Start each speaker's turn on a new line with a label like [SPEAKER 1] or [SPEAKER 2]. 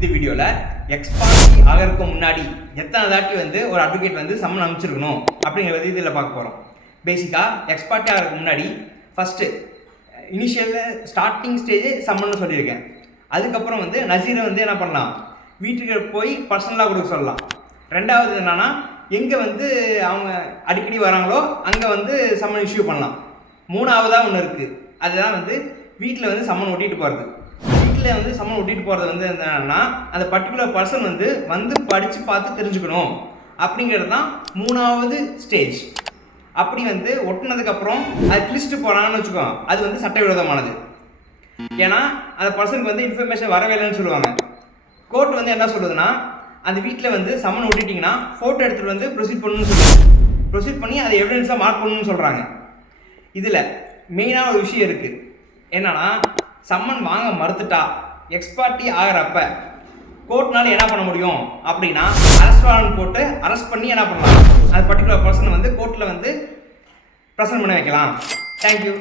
[SPEAKER 1] இந்த வீடியோவில் எக்ஸ்பார்ட்டி ஆகிறதுக்கு முன்னாடி எத்தனை தாட்டி வந்து ஒரு அட்வொகேட் வந்து சம்மன் அமைச்சிருக்கணும் அப்படிங்கிற பற்றி இதில் பார்க்க போகிறோம் பேசிக்காக எக்ஸ்பார்ட்டி ஆகிறதுக்கு முன்னாடி ஃபஸ்ட்டு இனிஷியலில் ஸ்டார்டிங் ஸ்டேஜ் சம்மன் சொல்லியிருக்கேன். அதுக்கப்புறம் வந்து நசீரை வந்து என்ன பண்ணலாம்? வீட்டுக்கு போய் பர்சனலாக கொடுக்க சொல்லலாம். ரெண்டாவது என்னென்னா எங்கே வந்து அவங்க அடிக்கடி வராங்களோ அங்கே வந்து சம்மன் இஷ்யூ பண்ணலாம். மூணாவதாக ஒன்று இருக்குது அதுதான் வந்து வீட்டில் வந்து சம்மன் ஒட்டிட்டு போகிறது வீட்டில் வந்து சம்மன் ஒட்டிட்டு போகிறது வந்து என்னன்னா அந்த பர்டிகுலர் பர்சன் வந்து வந்து படித்து பார்த்து தெரிஞ்சுக்கணும். அப்படிங்கிறது தான் மூணாவது ஸ்டேஜ் அப்படி வந்து ஒட்டினதுக்கப்புறம் அது கிழிச்சிட்டு போகிறான்னு வச்சுக்கோ அது வந்து சட்டவிரோதமானது. ஏன்னா அந்த பர்சனுக்கு வந்து இன்ஃபர்மேஷன் வரவே இல்லைன்னு சொல்லுவாங்க. கோர்ட் வந்து என்ன சொல்லுதுன்னா அந்த வீட்டில் வந்து சம்மன் ஒட்டிட்டிங்கன்னா ஃபோட்டோ எடுத்துகிட்டு வந்து ப்ரொசீட் பண்ணணும்னு சொல்லுவாங்க. ப்ரொசீட் பண்ணி அதை எவிடன்ஸாக மார்க் பண்ணணும்னு சொல்கிறாங்க இதில் மெயினான ஒரு விஷயம் இருக்குது என்னன்னா சம்மன் வாங்க மறுத்துட்டா. எக்ஸ்பார்ட்டி ஆகிறப்ப கோர்ட்னால என்ன பண்ண முடியும்? அப்படின்னா அரெஸ்ட் வாரண்ட் போட்டு அரெஸ்ட் பண்ணி என்ன பண்ணலாம்? அது பர்டிகுலர் பர்சனை வந்து கோர்ட்டில் வந்து ப்ரெசன்ட் பண்ண வைக்கலாம். தேங்க்யூ